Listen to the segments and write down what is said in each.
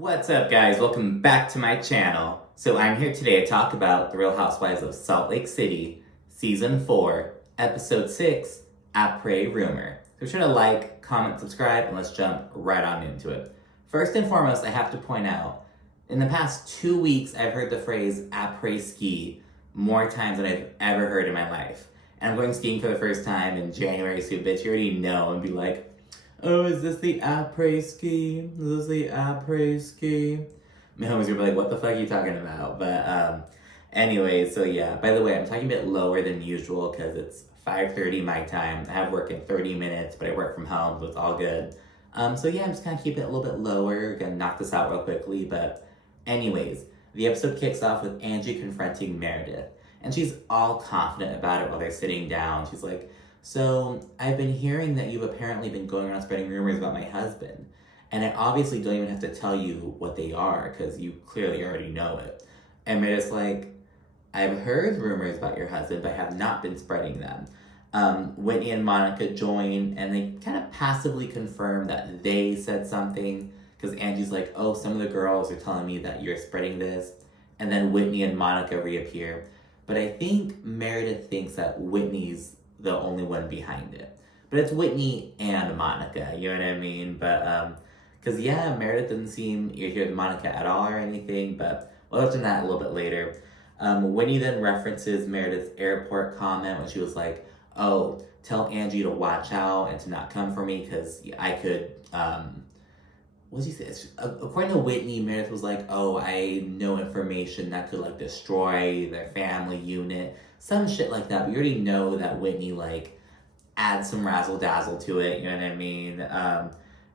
What's up, guys? Welcome back to my channel. So I'm here today to talk about The Real Housewives of Salt Lake City, Season 4, Episode 6, Après Rumor. So be sure to like, comment, subscribe, and let's jump right on into it. First and foremost, I have to point out, in the past 2 weeks, I've heard the phrase après ski more times than I've ever heard in my life. And I'm going skiing for the first time in January, so bitch, you already know, and be like, oh, is this the après ski? Is this the après ski? My homies are like, what the fuck are you talking about? But anyway, so yeah. By the way, I'm talking a bit lower than usual because it's 5:30 my time. I have work in 30 minutes, but I work from home, so it's all good. So yeah, I'm just kind of keeping it a little bit lower. Gonna knock this out real quickly. But anyways, the episode kicks off with Angie confronting Meredith. And she's all confident about it while they're sitting down. She's like, so I've been hearing that you've apparently been going around spreading rumors about my husband. And I obviously don't even have to tell you what they are because you clearly already know it. And Meredith's like, I've heard rumors about your husband, but have not been spreading them. Whitney and Monica join and they kind of passively confirm that they said something because Angie's like, oh, some of the girls are telling me that you're spreading this. And then Whitney and Monica reappear. But I think Meredith thinks that Whitney's the only one behind it. But it's Whitney and Monica, you know what I mean? But, because yeah, Meredith doesn't seem ear to Monica at all or anything, but we'll touch on that a little bit later. Whitney then references Meredith's airport comment when she was like, oh, tell Angie to watch out and to not come for me because I could, what did he say? According to Whitney, Meredith was like, oh, I know information that could like destroy their family unit. Some shit like that, but you already know that Whitney, like, adds some razzle-dazzle to it, you know what I mean?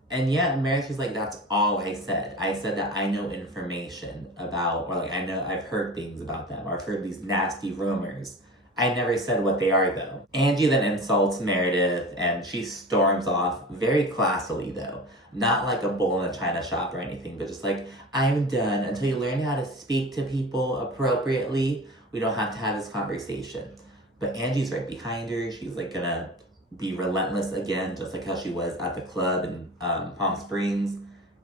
And yeah, Meredith was like, that's all I said. I said that I know information about, or like, I know I've heard things about them, or I've heard these nasty rumors. I never said what they are, though. Angie then insults Meredith, and she storms off, very classily, though. Not like a bull in a china shop or anything, but just like, I'm done. Until you learn how to speak to people appropriately, we don't have to have this conversation. But Angie's right behind her. She's like gonna be relentless again, just like how she was at the club in Palm Springs.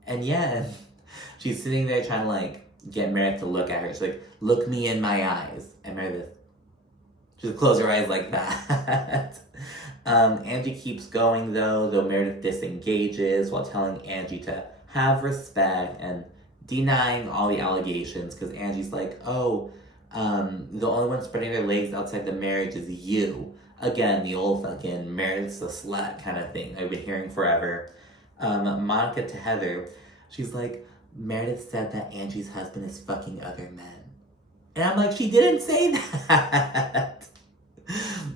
And yeah, she's sitting there trying to like get Meredith to look at her. She's like, look me in my eyes. And Meredith, just close her eyes like that. Angie keeps going though Meredith disengages while telling Angie to have respect and denying all the allegations because Angie's like, oh, the only one spreading their legs outside the marriage is you. Again, the old fucking Meredith's a slut kind of thing I've been hearing forever. Monica to Heather, she's like, Meredith said that Angie's husband is fucking other men. And I'm like, she didn't say that.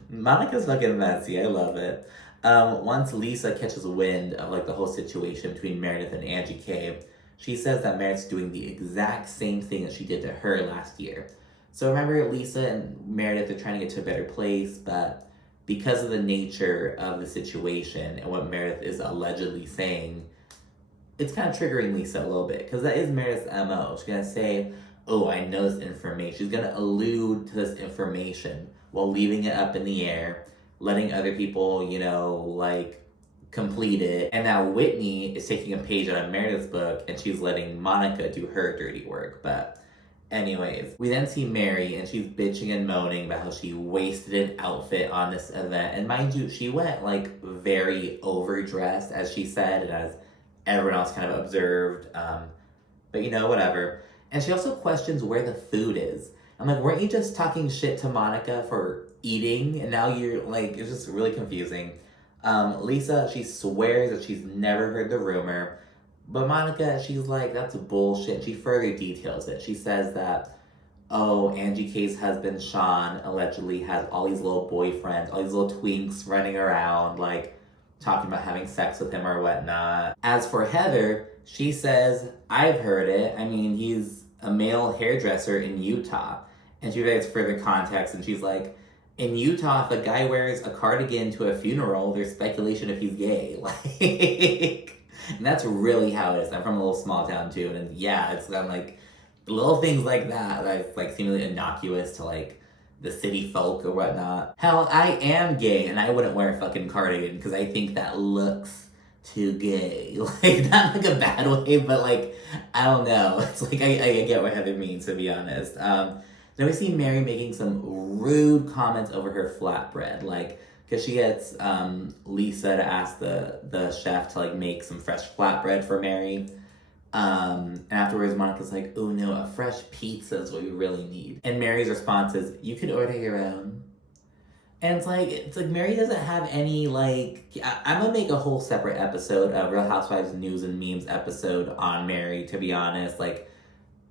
Monica's fucking messy. I love it. Once Lisa catches wind of like the whole situation between Meredith and Angie K, she says that Meredith's doing the exact same thing that she did to her last year. So remember, Lisa and Meredith are trying to get to a better place, but because of the nature of the situation and what Meredith is allegedly saying, it's kind of triggering Lisa a little bit, because that is Meredith's MO. She's going to say, oh, I know this information. She's going to allude to this information while leaving it up in the air, letting other people, you know, like, complete it. And now Whitney is taking a page out of Meredith's book, and she's letting Monica do her dirty work, but anyways, we then see Mary, and she's bitching and moaning about how she wasted an outfit on this event. And mind you, she went, like, very overdressed, as she said, and as everyone else kind of observed. But, you know, whatever. And she also questions where the food is. I'm like, weren't you just talking shit to Monica for eating? And now you're, like, it's just really confusing. Lisa, she swears that she's never heard the rumor. But Monica, she's like, that's bullshit. She further details it. She says that, oh, Angie K's husband, Sean, allegedly has all these little boyfriends, all these little twinks running around, like, talking about having sex with him or whatnot. As for Heather, she says, I've heard it. I mean, he's a male hairdresser in Utah. And she provides further context, and she's like, in Utah, if a guy wears a cardigan to a funeral, there's speculation if he's gay. Like... And that's really how it is. I'm from a little small town too, and yeah, it's like little things like that that like seemingly innocuous to like the city folk or whatnot. Hell, I am gay, and I wouldn't wear a fucking cardigan because I think that looks too gay. Like, not like a bad way, but like, I don't know. It's like, I get what Heather means, to be honest. Then we see Mary making some rude comments over her flatbread, like, because she gets Lisa to ask the chef to like make some fresh flatbread for Mary. And afterwards, Monica's like, oh no, a fresh pizza is what we really need. And Mary's response is, you can order your own. And it's like Mary doesn't have any, like, I'm gonna make a whole separate episode, a Real Housewives News and Memes episode on Mary, to be honest. Like,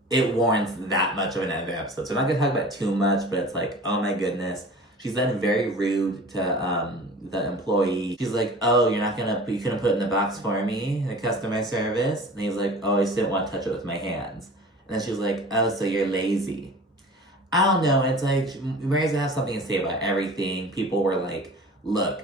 it warrants that much of another episode. So I'm not gonna talk about it too much, but it's like, oh my goodness. She's then very rude to the employee. She's like, oh, you couldn't put it in the box for me, the customer service? And he's like, oh, I just didn't want to touch it with my hands. And then she was like, oh, so you're lazy. I don't know, it's like, Mary's gonna have something to say about everything. People were like, look,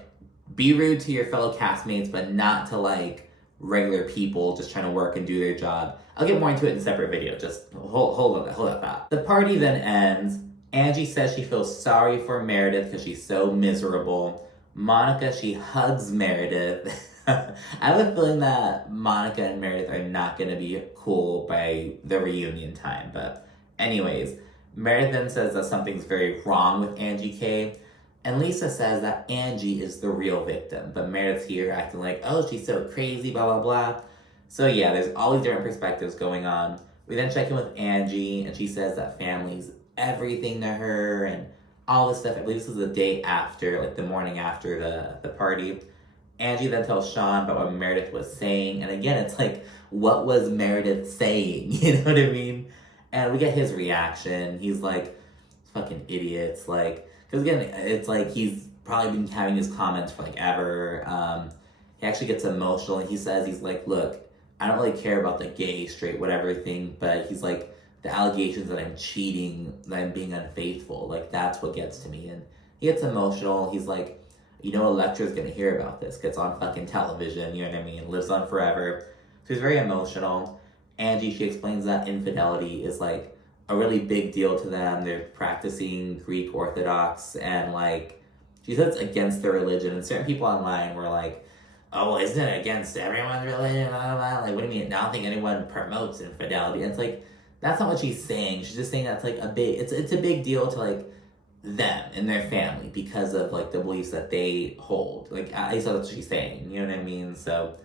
be rude to your fellow castmates, but not to like regular people just trying to work and do their job. I'll get more into it in a separate video, just hold that thought. The party then ends. Angie says she feels sorry for Meredith because she's so miserable. Monica, she hugs Meredith. I have a feeling that Monica and Meredith are not gonna be cool by the reunion time, but anyways, Meredith then says that something's very wrong with Angie K. And Lisa says that Angie is the real victim. But Meredith's here acting like, oh, she's so crazy, blah, blah, blah. So yeah, there's all these different perspectives going on. We then check in with Angie, and she says that family's everything to her and all this stuff. I believe this is the day after, like the morning after the party. Angie then tells Sean about what Meredith was saying. And again, it's like, what was Meredith saying? You know what I mean? And we get his reaction. He's like, fucking idiots. Like, because again, it's like he's probably been having his comments for like ever. He actually gets emotional and he says, he's like, look, I don't really care about the gay, straight, whatever thing, but he's like, the allegations that I'm cheating, that I'm being unfaithful, like that's what gets to me. And he gets emotional. He's like, you know, Electra's gonna hear about this. Gets on fucking television, you know what I mean? Lives on forever. So he's very emotional. Angie, she explains that infidelity is like a really big deal to them. They're practicing Greek Orthodox and like, she says it's against their religion. And certain people online were like, oh, well, isn't it against everyone's religion? Blah, blah, blah. Like, what do you mean? I don't think anyone promotes infidelity. And it's like, that's not what she's saying. She's just saying that's like it's a big deal to like them and their family because of like the beliefs that they hold. Like, at least that's what she's saying. You know what I mean? So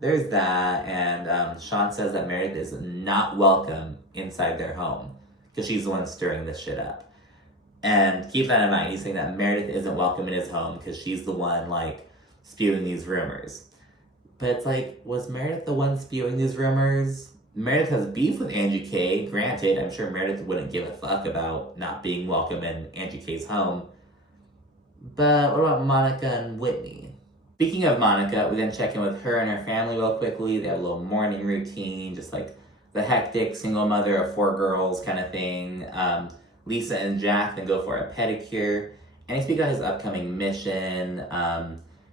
there's that, and Sean says that Meredith is not welcome inside their home because she's the one stirring this shit up. And keep that in mind. He's saying that Meredith isn't welcome in his home because she's the one like spewing these rumors. But it's like, was Meredith the one spewing these rumors? Meredith has beef with Angie K. Granted, I'm sure Meredith wouldn't give a fuck about not being welcome in Angie K's home. But what about Monica and Whitney? Speaking of Monica, we then check in with her and her family real quickly. They have a little morning routine, just like the hectic single mother of 4 girls kind of thing. Lisa and Jack then go for a pedicure. And he speaks about his upcoming mission.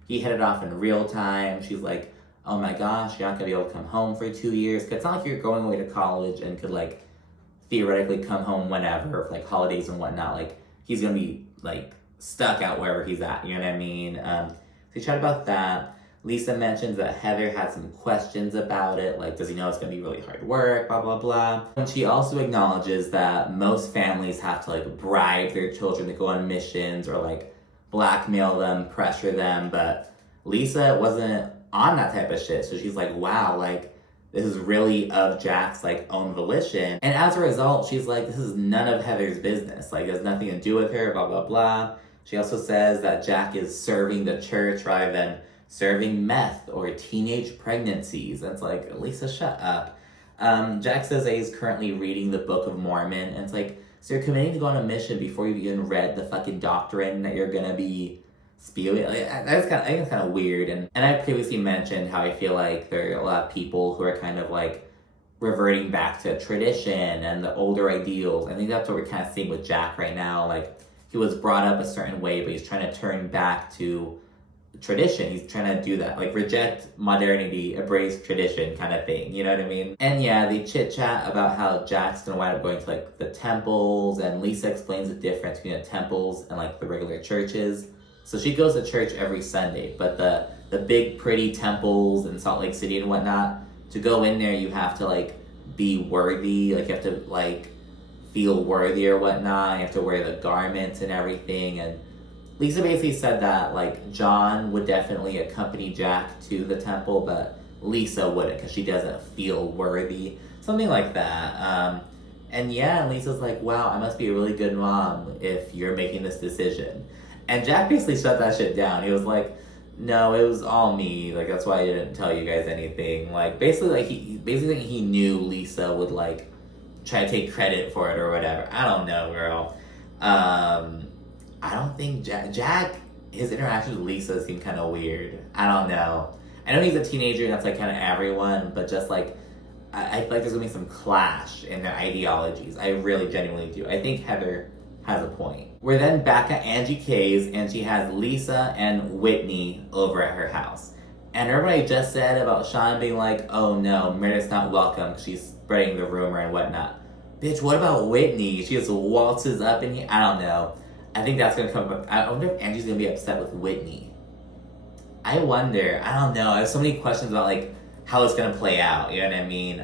He headed off in real time. She's like, oh my gosh, you're not gonna be able to come home for 2 years. 'Cause it's not like you're going away to college and could like theoretically come home whenever, for like holidays and whatnot. Like, he's gonna be like stuck out wherever he's at, you know what I mean? So we chat about that. Lisa mentions that Heather had some questions about it, like, does he know it's gonna be really hard work, blah, blah, blah. And she also acknowledges that most families have to like bribe their children to go on missions or like blackmail them, pressure them, but Lisa wasn't on that type of shit. So she's like, wow, like, this is really of Jack's like own volition. And as a result, she's like, this is none of Heather's business. Like, it has nothing to do with her, blah, blah, blah. She also says that Jack is serving the church rather than serving meth or teenage pregnancies. And it's like, Lisa, shut up. Jack says that he's currently reading the Book of Mormon. And it's like, so you're committing to go on a mission before you've even read the fucking doctrine that you're gonna be spewing. Like, I think it's kind of weird. And I previously mentioned how I feel like there are a lot of people who are kind of like reverting back to tradition and the older ideals. I think that's what we're kind of seeing with Jack right now. Like, he was brought up a certain way, but he's trying to turn back to tradition. He's trying to do that, like, reject modernity, embrace tradition kind of thing, you know what I mean? And yeah, they chit chat about how Jack's gonna wind up going to like the temples, and Lisa explains the difference between the temples and like the regular churches. So she goes to church every Sunday, but the the big pretty temples in Salt Lake City and whatnot. To go in there, you have to like be worthy, like you have to like feel worthy or whatnot. You have to wear the garments and everything. And Lisa basically said that like John would definitely accompany Jack to the temple, but Lisa wouldn't because she doesn't feel worthy, something like that. And yeah, Lisa's like, wow, I must be a really good mom if you're making this decision. And Jack basically shut that shit down. He was like, no, it was all me. Like, that's why I didn't tell you guys anything. Like, basically, like he knew Lisa would like try to take credit for it or whatever. I don't know, girl. I don't think Jack, his interactions with Lisa seem kind of weird. I don't know. I know he's a teenager and that's like kind of everyone, but just like, I feel like there's gonna be some clash in their ideologies. I really genuinely do. I think Heather has a point. We're then back at Angie K's and she has Lisa and Whitney over at her house. And everybody just said about Sean being like, oh no, Meredith's not welcome because she's spreading the rumor and whatnot. Bitch, what about Whitney? She just waltzes up in here. I don't know. I think that's gonna come up. I wonder if Angie's gonna be upset with Whitney. I wonder. I don't know. I have so many questions about like how it's gonna play out. You know what I mean?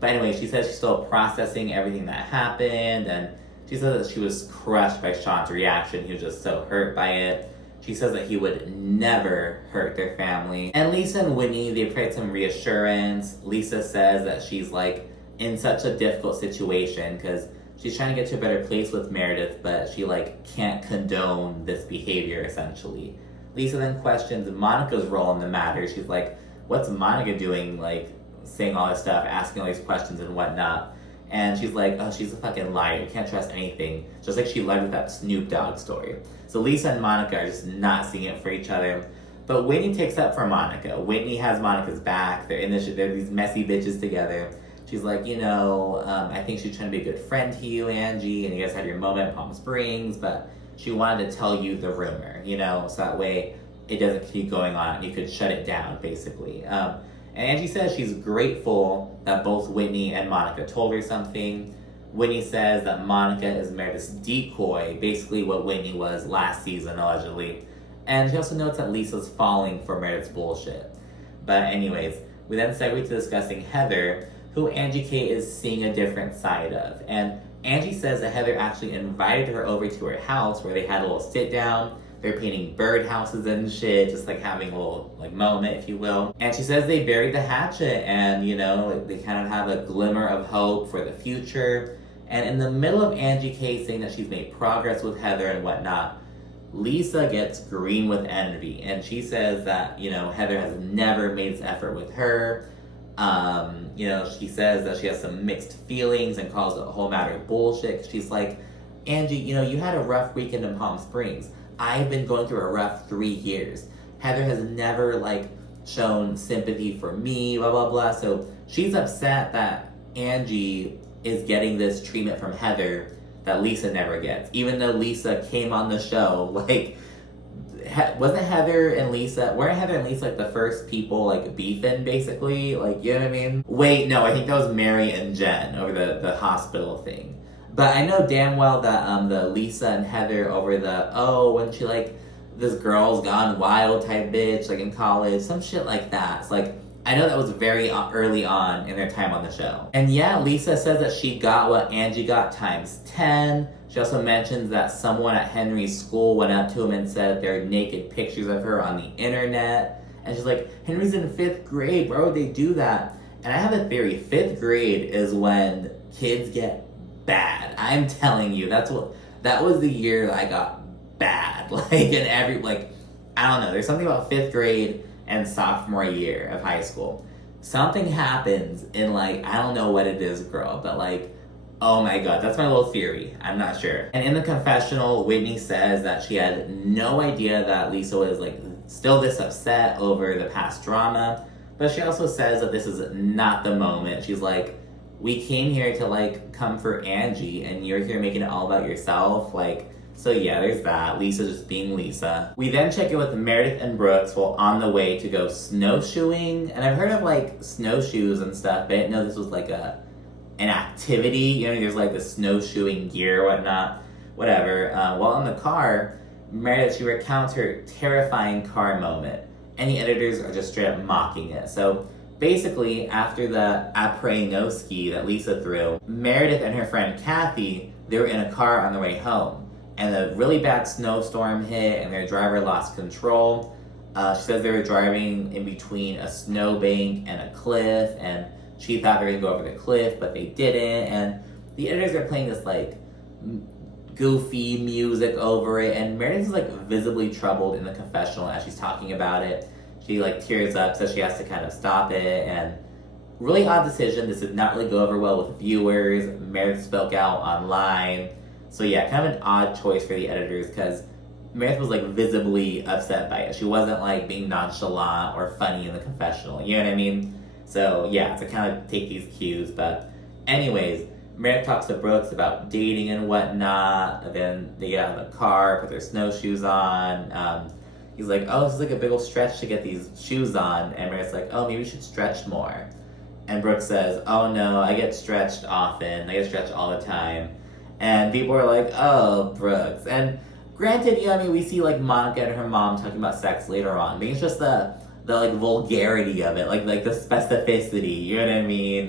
But anyway, she says she's still processing everything that happened, and she says that she was crushed by Sean's reaction. He was just so hurt by it. She says that he would never hurt their family. And Lisa and Whitney, they provide some reassurance. Lisa says that she's like in such a difficult situation because she's trying to get to a better place with Meredith, but she like can't condone this behavior essentially. Lisa then questions Monica's role in the matter. She's like, what's Monica doing, like saying all this stuff, asking all these questions and whatnot? And she's like, oh, she's a fucking liar. You can't trust anything. Just like she lied with that Snoop Dogg story. So Lisa and Monica are just not seeing it for each other. But Whitney takes up for Monica. Whitney has Monica's back. They're these messy bitches together. She's like, you know, I think she's trying to be a good friend to you, Angie, and you guys had your moment in Palm Springs, but she wanted to tell you the rumor, you know, so that way it doesn't keep going on. You could shut it down, basically. And Angie says she's grateful that both Whitney and Monica told her something. Whitney says that Monica is Meredith's decoy, basically what Whitney was last season, allegedly. And she also notes that Lisa's falling for Meredith's bullshit. But anyways, we then segue to discussing Heather, who Angie K is seeing a different side of. And Angie says that Heather actually invited her over to her house where they had a little sit down. They're painting birdhouses and shit, just like having a little like moment, if you will. And she says they buried the hatchet and, you know, they kind of have a glimmer of hope for the future. And in the middle of Angie K saying that she's made progress with Heather and whatnot, Lisa gets green with envy. And she says that, you know, Heather has never made this effort with her. You know, she says that she has some mixed feelings and calls the whole matter bullshit. She's like, Angie, you know, you had a rough weekend in Palm Springs. I've been going through a rough 3 years. Heather has never, like, shown sympathy for me, blah, blah, blah. So she's upset that Angie is getting this treatment from Heather that Lisa never gets. Even though Lisa came on the show, like, weren't Heather and Lisa like the first people like beefing basically? Like, you know what I mean? Wait, no, I think that was Mary and Jen over the hospital thing. But I know damn well that the Lisa and Heather over when she like this girl's gone wild type bitch like in college, some shit like that. It's like, I know that was very early on in their time on the show. And yeah, Lisa says that she got what Angie got times 10. She also mentions that someone at Henry's school went up to him and said there are naked pictures of her on the internet. And she's like, Henry's in 5th grade, why would they do that? And I have a theory, 5th grade is when kids get bad. I'm telling you, that was the year that I got bad. Like in I don't know, there's something about 5th grade and sophomore year of high school. Something happens in like, I don't know what it is, girl, but like, oh my god, that's my little theory. I'm not sure. And in the confessional, Whitney says that she had no idea that Lisa was like still this upset over the past drama, but she also says that this is not the moment. She's like, we came here to like come for Angie and you're here making it all about yourself. Like, so yeah, there's that. Lisa just being Lisa. We then check in with Meredith and Brooks while on the way to go snowshoeing. And I've heard of like snowshoes and stuff, but I didn't know this was like an activity. You know, there's like the snowshoeing gear or whatnot. Whatever. While in the car, Meredith, she recounts her terrifying car moment. and the editors are just straight up mocking it. So basically, after the Après no ski that Lisa threw, Meredith and her friend Kathy, they were in a car on their way home, and a really bad snowstorm hit, and their driver lost control. She says they were driving in between a snowbank and a cliff, and she thought they were gonna go over the cliff, but they didn't. And the editors are playing this like goofy music over it, and Meredith is like visibly troubled in the confessional as she's talking about it. She like tears up, so she has to kind of stop it. And really odd decision. This did not really go over well with viewers. Meredith spoke out online. So yeah, kind of an odd choice for the editors, because Meredith was like visibly upset by it. She wasn't like being nonchalant or funny in the confessional, you know what I mean? So yeah, to kind of take these cues. But anyways, Meredith talks to Brooks about dating and whatnot. And then they get out of the car, put their snowshoes on. He's like, oh, this is like a big old stretch to get these shoes on. And Meredith's like, oh, maybe you should stretch more. And Brooks says, oh no, I get stretched often. I get stretched all the time. And people are like, oh, Brooks. And granted, you know, I mean, we see like Monica and her mom talking about sex later on. But it's just the like vulgarity of it, like the specificity, you know what I mean?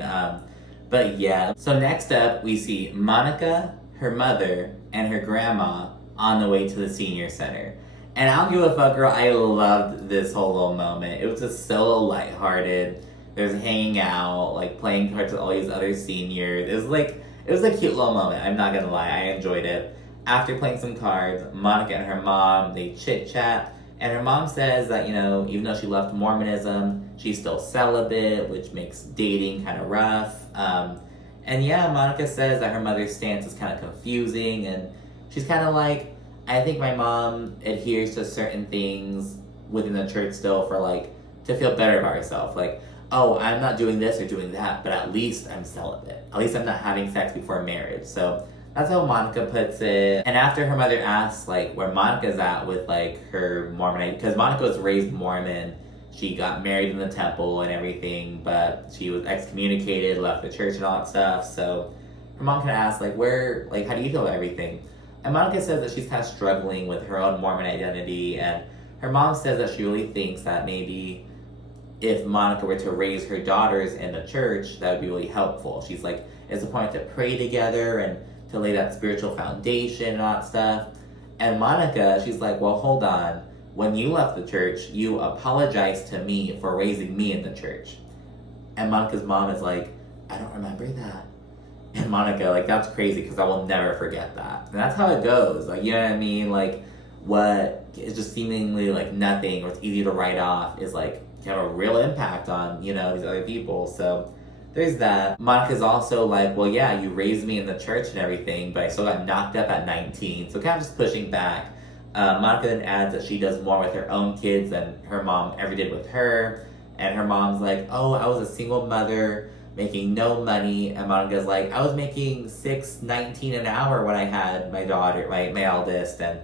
But yeah. So next up, we see Monica, her mother, and her grandma on the way to the senior center. And I don't give a fuck, girl. I loved this whole little moment. It was just so lighthearted. There's hanging out, like playing cards with all these other seniors. It was a cute little moment. I'm not gonna lie, I enjoyed it. After playing some cards, Monica and her mom, they chit chat, and her mom says that, you know, even though she left Mormonism, she's still celibate, which makes dating kind of rough. And yeah, Monica says that her mother's stance is kind of confusing, and she's kind of like, I think my mom adheres to certain things within the church still for like, to feel better about herself. Like, oh, I'm not doing this or doing that, but at least I'm celibate. At least I'm not having sex before marriage. So that's how Monica puts it. And after her mother asks like where Monica's at with like her Mormonite, because Monica was raised Mormon, she got married in the temple and everything, but she was excommunicated, left the church and all that stuff. So her mom kind of asks like, where, like, how do you feel about everything? And Monica says that she's kind of struggling with her own Mormon identity, and her mom says that she really thinks that maybe if Monica were to raise her daughters in the church, that would be really helpful. She's like, it's a point to pray together and to lay that spiritual foundation and all that stuff. And Monica, she's like, well, hold on. When you left the church, you apologized to me for raising me in the church. And Monica's mom is like, I don't remember that. And Monica, like, that's crazy because I will never forget that. And that's how it goes. Like, you know what I mean? Like, what is just seemingly like nothing or it's easy to write off is like have a real impact on, you know, these other people. So there's that. Monica's also like, well, yeah, you raised me in the church and everything, but I still got knocked up at 19. So kind of just pushing back. Monica then adds that she does more with her own kids than her mom ever did with her. And her mom's like, oh, I was a single mother making no money. And Monica's like, I was making $6.19 an hour when I had my daughter, my eldest, and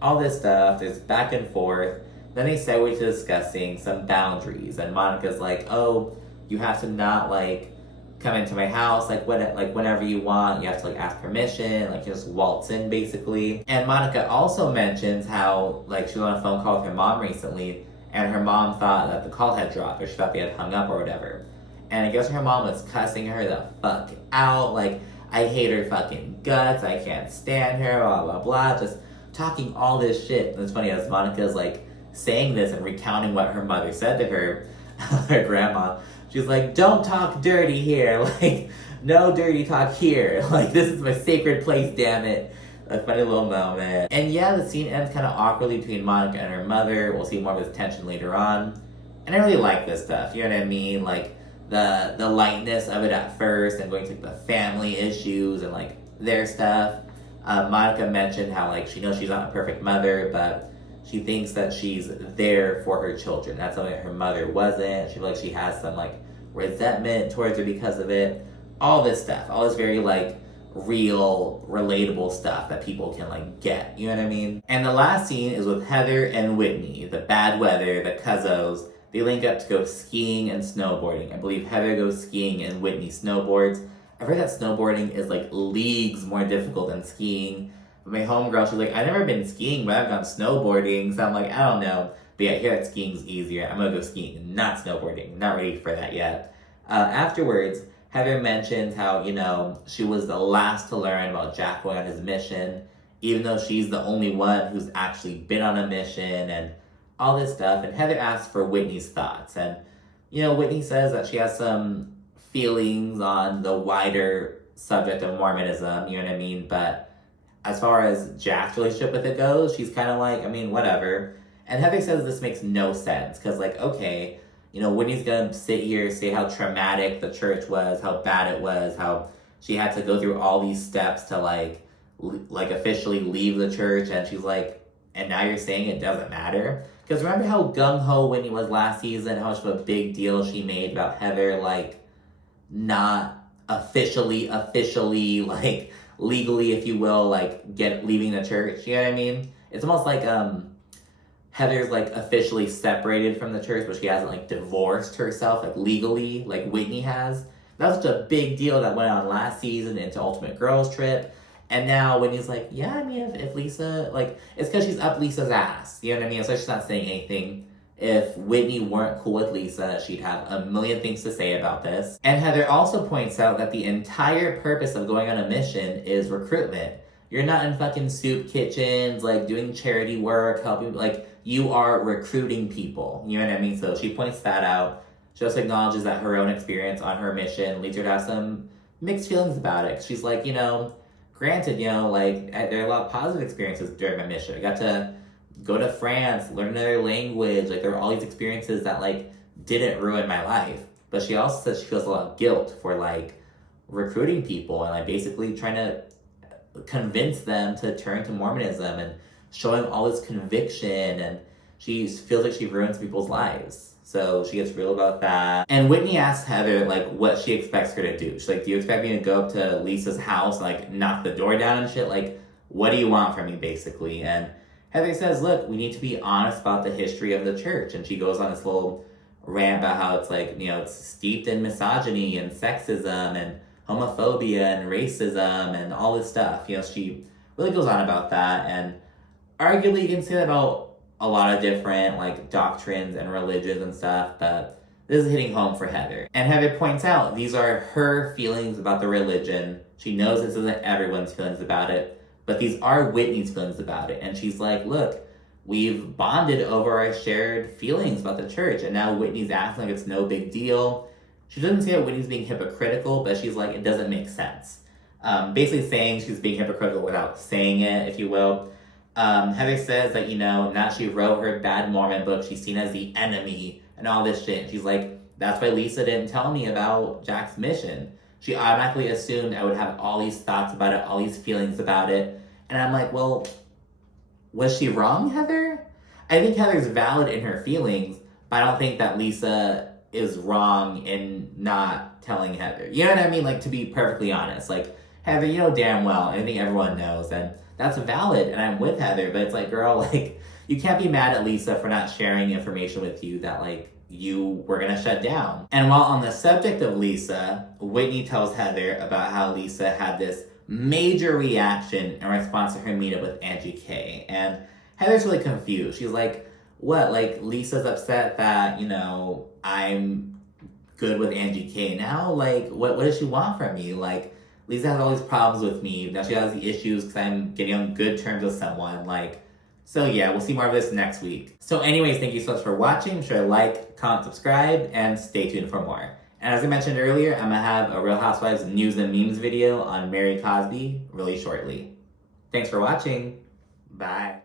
all this stuff. There's back and forth. Then they segue to discussing some boundaries. And Monica's like, oh, you have to not like come into my house like whenever you want. You have to like ask permission, like you just waltz in basically. And Monica also mentions how like she was on a phone call with her mom recently, and her mom thought that the call had dropped, or she thought they had hung up or whatever. And I guess her mom was cussing her the fuck out, like, I hate her fucking guts, I can't stand her, blah blah blah, just talking all this shit. And it's funny as Monica's like saying this and recounting what her mother said to her, her grandma. She's like, don't talk dirty here, like, no dirty talk here, like, this is my sacred place, damn it. A funny little moment. And yeah, the scene ends kind of awkwardly between Monica and her mother. We'll see more of this tension later on. And I really like this stuff, you know what I mean? Like, the lightness of it at first and going to like, the family issues and like their stuff. Monica mentioned how like she knows she's not a perfect mother, but she thinks that she's there for her children. That's something that her mother wasn't. She feels like she has some like resentment towards her because of it. All this stuff, all this very like real, relatable stuff that people can like get, you know what I mean? And the last scene is with Heather and Whitney, the bad weather, the cuzzos. They link up to go skiing and snowboarding. I believe Heather goes skiing and Whitney snowboards. I've heard that snowboarding is like leagues more difficult than skiing. But my homegirl, she's like, I've never been skiing, but I've gone snowboarding. So I'm like, I don't know. But yeah, here at skiing's easier. I'm gonna go skiing, not snowboarding. Not ready for that yet. Afterwards, Heather mentions how, she was the last to learn about Jack going on his mission, even though she's the only one who's actually been on a mission and all this stuff. And Heather asks for Whitney's thoughts. And, Whitney says that she has some feelings on the wider subject of Mormonism, you know what I mean? But as far as Jack's relationship with it goes, she's kind of like, whatever. And Heather says this makes no sense, because, okay, Whitney's gonna sit here, say how traumatic the church was, how bad it was, how she had to go through all these steps to, like officially leave the church, and she's like, and now you're saying it doesn't matter? Because remember how gung-ho Whitney was last season, how much of a big deal she made about Heather, not officially, like, legally, if you will, like, leaving the church, you know what I mean? It's almost like, Heather's, officially separated from the church, but she hasn't, divorced herself, legally, like Whitney has. That was such a big deal that went on last season into Ultimate Girls Trip. And now Whitney's like, yeah, if Lisa, it's because she's up Lisa's ass. You know what I mean? So she's not saying anything. If Whitney weren't cool with Lisa, she'd have a million things to say about this. And Heather also points out that the entire purpose of going on a mission is recruitment. You're not in fucking soup kitchens, doing charity work, helping, you are recruiting people. You know what I mean? So she points that out. She also acknowledges that her own experience on her mission leads her to have some mixed feelings about it. She's like, granted, there are a lot of positive experiences during my mission. I got to go to France, learn another language. There are all these experiences that, didn't ruin my life. But she also says she feels a lot of guilt for, recruiting people and, basically trying to convince them to turn to Mormonism and showing all this conviction, and she feels like she ruins people's lives. So she gets real about that. And Whitney asks Heather, what she expects her to do. She's like, do you expect me to go up to Lisa's house, knock the door down and shit? What do you want from me, basically? And Heather says, look, we need to be honest about the history of the church. And she goes on this little rant about how it's it's steeped in misogyny and sexism and homophobia and racism and all this stuff. She really goes on about that. And arguably you can say that about a lot of different doctrines and religions and stuff, but this is hitting home for Heather. And Heather points out these are her feelings about the religion. She knows this isn't everyone's feelings about it, but these are Whitney's feelings about it. And she's like, look, we've bonded over our shared feelings about the church, and now Whitney's acting like it's no big deal. She doesn't say that Whitney's being hypocritical, but she's like, it doesn't make sense. Basically saying she's being hypocritical without saying it, if you will. Heather says that, now she wrote her bad Mormon book, she's seen as the enemy and all this shit. And she's like, that's why Lisa didn't tell me about Jack's mission. She automatically assumed I would have all these thoughts about it, all these feelings about it. And I'm like, well, was she wrong, Heather? I think Heather's valid in her feelings, but I don't think that Lisa is wrong in not telling Heather. You know what I mean? To be perfectly honest. Heather, you know damn well, and I think everyone knows, and that's valid, and I'm with Heather, but it's girl, you can't be mad at Lisa for not sharing information with you that, you were gonna shut down. And while on the subject of Lisa, Whitney tells Heather about how Lisa had this major reaction in response to her meetup with Angie K. And Heather's really confused. She's like, what, Lisa's upset that, I'm good with Angie K now? What does she want from me? Lisa has all these problems with me. Now she has the issues because I'm getting on good terms with someone. So yeah, we'll see more of this next week. So anyways, thank you so much for watching. Be sure to like, comment, subscribe, and stay tuned for more. And as I mentioned earlier, I'm gonna have a Real Housewives news and memes video on Mary Cosby really shortly. Thanks for watching. Bye.